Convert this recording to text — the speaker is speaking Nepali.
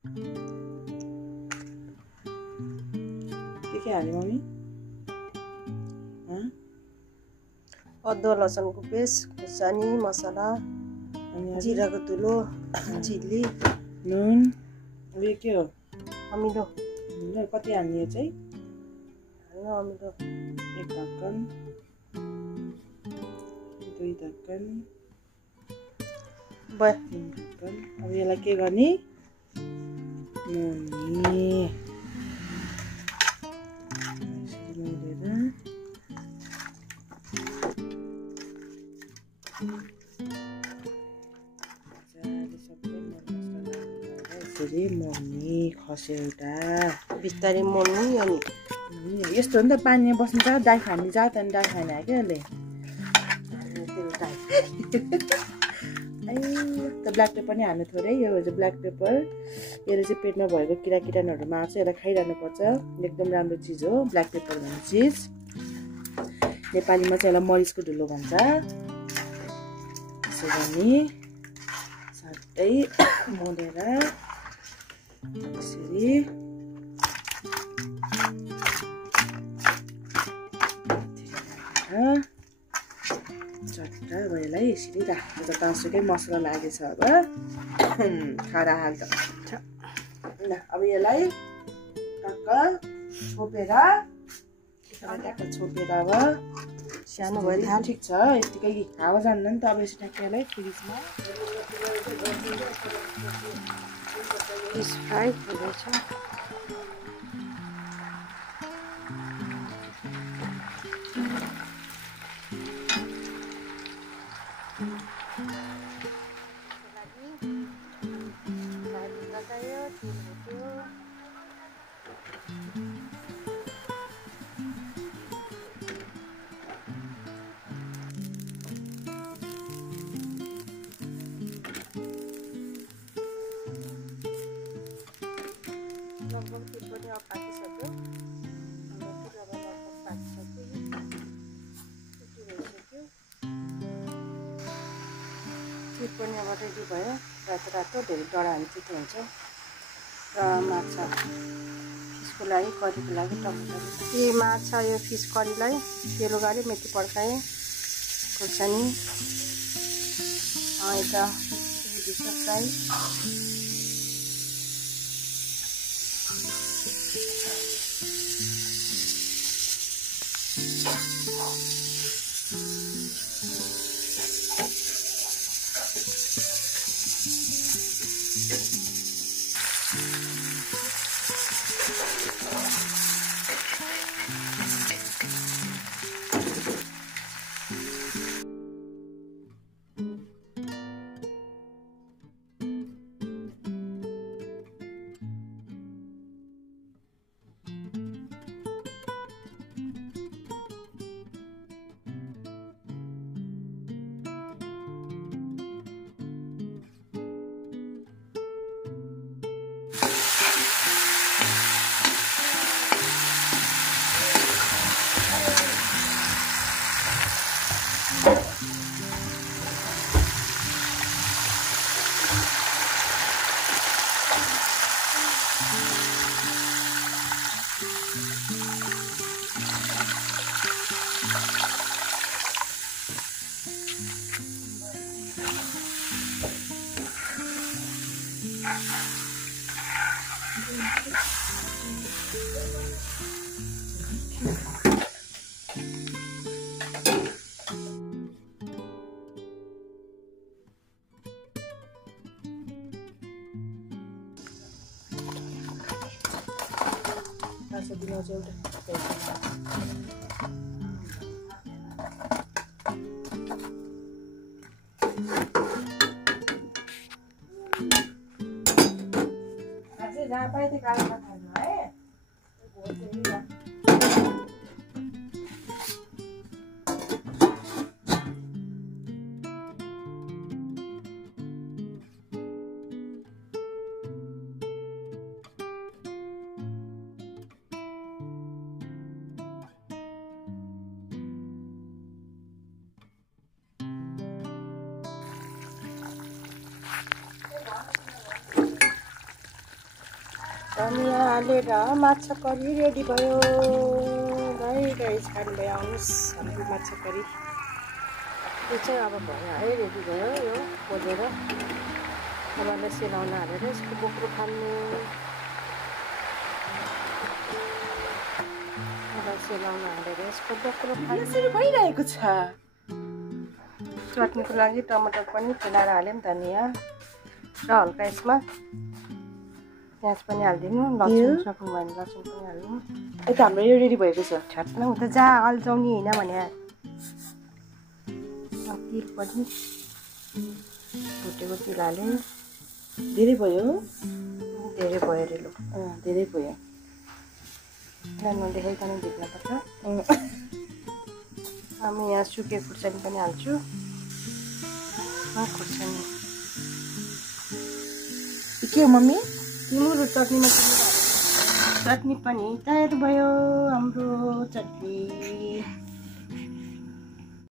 के हाल्यो मम्मी? अदुवा लसुनको पेस्ट, खुर्सानी मसला, जिराको धुलो, चिल्ली, नुन, उयो के हो? अमिलो। कति हाल्ने चाहिँ? अमिलो 1 ढक्कन, 2 ढक्कन, 3 ढक्कन। अब यसलाई के गर्ने? मोल्ने। यसरी मोलेर यसरी मोल्ने खसेउटा बिस्तारै मोल्नु अनि यस्तो हो नि त। पानीमा बस्नु छ, डाइ खाने जात अनि डाइ खाने आयो क्या यसले। त ब्ल्याक पेपर नै हाल्नु थोरै। यो चाहिँ ब्ल्याक पेपर, यसले चाहिँ पेटमा भएको किराकीटाणुहरू मार्छ। यसलाई खाइरहनु पर्छ, एकदम राम्रो चिज हो ब्ल्याक पेपर भन्ने चिज। नेपालीमा चाहिँ यसलाई मरिचको ढुलो भन्छ। त्यसो गर्ने सबै मोलेर यसरी चट्टा अब यसलाई यसरी राख्नु त। तासुकै मसला लागेछ। अब खाना हाल्दा हुन्छ। ल अब यसलाई टक्क छोपेर अब सानो भयो थाहा। ठिक छ। यतिकै हावा जान्दैन नि त। अब यसरी ट्याक्कै यसलाई फ्रिजमा फिस फ्राई हुँदैछ। लगभग त्यो पनि अब पाकिसक्यो। चिज पनि अब रेडी भयो। रातो रातो धेरै डढा हाल्नु छिटो हुन्छ। र माछा फिसको लागि, करीको लागि टमाटर, यो माछा, यो फिस करीलाई तेलो गरे, मेथी पड्काएँ, खुर्सानी, यता फ्राई, जहाँ पाए त्यो गाडीमा खानु है। धनियाँ हालेर माछा करी रेडी भयो। भाइ गाइस खानुभयो, आउनुहोस् हाम्रो माछा करी। यो चाहिँ अब भयो है, रेडी भयो। यो पोलेर अब सेलाउन हालेर यसको बोक्रो फाल्नु। सेलाउन हालेर यसको बोक्रो यसरी भइरहेको छ। चटनीको लागि टमाटर पनि पेलाएर हाल्यौँ, धनियाँ र हल्का यसमा प्याज पनि हालिदिनु। लसुन सक्नु भयो भने लसुन पनि हाल्नु। यता हाम्रो यो रेडी भएको छ। छट्न उता जा अल्झाउने होइन भने। तिल पनि भुटेको तिल हाल्यो। धेरै भयो, धेरै भयो अरे। लु धेरै भयो। नदेखाइकन देख्नुपर्छ। हामी यहाँ सुकेको खुर्सानी पनि हाल्छु। खुर्सानी के हो मम्मी? तिम्रो चटनीमा चटनी पनि तयार भयो। हाम्रो चटनी